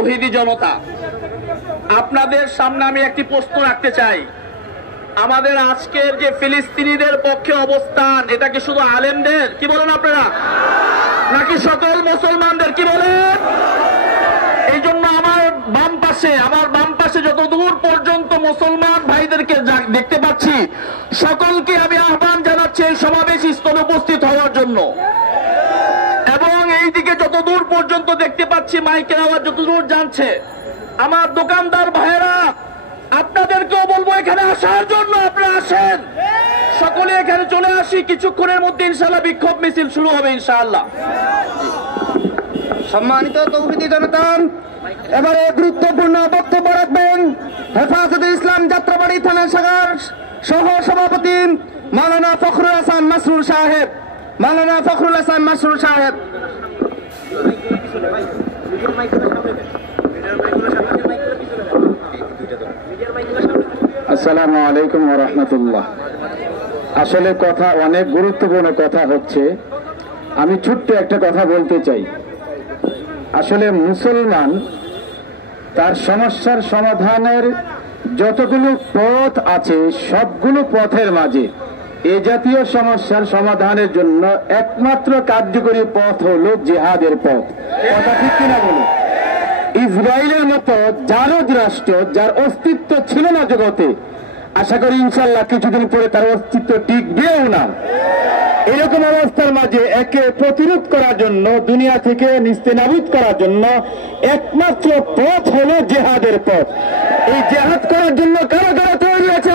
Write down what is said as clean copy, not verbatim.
তাওহীদি জনতা, আপনাদের সামনে আমি একটি প্রশ্ন রাখতে চাই। আমাদের আজকের যে ফিলিস্তিনিদের পক্ষে অবস্থান, এটা কি শুধু আলেমদের, কি বলেন আপনারা, নাকি সকল মুসলমানদের, কি বলেন? এই জন্য আমার বাম পাশে যত দূর পর্যন্ত মুসলমান ভাইদেরকে দেখতে পাচ্ছি, সকলকে আমি আহ্বান জানাচ্ছি এই সমাবেশ স্থলে উপস্থিত হওয়ার জন্য। এবং এইদিকে যত দূর পর্যন্ত দেখতে পাচ্ছি মাইকের আওয়াজ যত দূর যাচ্ছে, আমার দোকানদার ভাইয়েরা, আপনাদেরকেও বলবো এখানে আসার জন্য। আপনারা আসেন, সকলে এখানে চলে আসি। কিছুক্ষণের মধ্যে ইনশাআল্লাহ বিক্ষোভ মিছিল শুরু হবে ইনশাআল্লাহ। সম্মানিত তৌহিদি জনতা, এবারে গুরুত্বপূর্ণ বক্তব্য রাখবেন হেফাজতে ইসলাম যাত্রাবাড়ি থানা শাখার সহ সভাপতি মাওলানা ফখরুল হাসান মাসরুর সাহেব। মাওলানা ফখরুল হাসান মাসরুর সাহেব। আসসালামু আলাইকুম ওয়া রাহমাতুল্লাহ। আসলে কথা অনেক গুরুত্বপূর্ণ কথা হচ্ছে, আমি ছোট্ট একটা কথা বলতে চাই। আসলে মুসলমান তার সমস্যার সমাধানের যতগুলো পথ আছে, সবগুলো পথের মাঝে এ জাতীয় সমস্যার সমাধানের জন্য একমাত্র কার্যকরী পথ হলো জিহাদের পথ। কথা ঠিক কিনা বলুন? ইসরায়েলের মতো জারজ রাষ্ট্র, যার অস্তিত্ব ছিল না জগতে, আশা করি ইনশাল্লাহ কিছুদিন পরে তার অস্তিত্ব টিকবেও না। এরকম অবস্থার মাঝে একে প্রতিরোধ করার জন্য, দুনিয়া থেকে নিস্তেনাবুদ করার জন্য একমাত্র পথ হলো জেহাদের পথ। এই জেহাদ করার জন্য কারা কারা তৈরি আছে